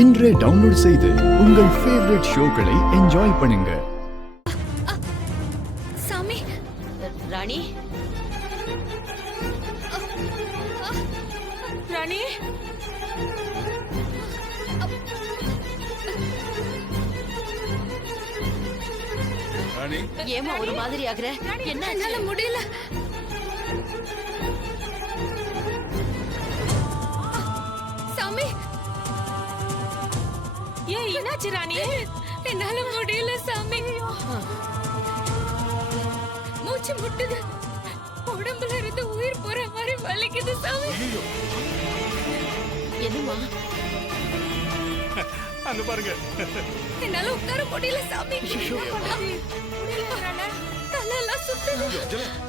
இன்றே டவுன்லோட் செய்து உங்கள் ஃபேவரட் ஷோக்களை என்ஜாய் பண்ணுங்க. சாமி, ராணி ராணி ஏமா ஒரு மாதிரி ஆகுற? என்ன என்னால முடியல. சாமி, ஏன் என்னாச்சு ராணி? என்னால முடியல சாமி. மூச்சு முட்டுது, உடம்புல இருந்து உயிர் போற மாதிரி வலிக்குது சாமி. என்னம்மா? அங்க பாருங்க. என்னால உட்கார முடியல சாமி. தலையெல்லாம் சுத்துது,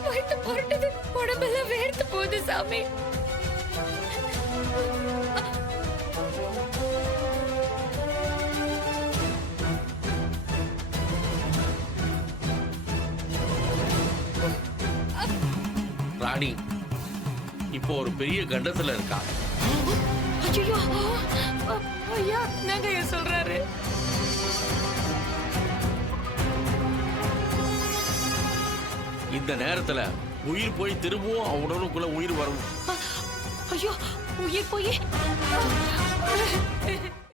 வயித்து புரட்டுது, உடம்பெல்லாம் வேர்த்து போகுது சாமி. ராணி இப்போ ஒரு பெரிய கண்டத்துல இருக்கா. ஐயோ ஐயா, என்னங்க சொல்றாரு? இந்த நேரத்துல உயிர் போய் திரும்பவும் அவன் உடலுக்குள்ள உயிர் வரும். ஐயோ, உயிர் போய்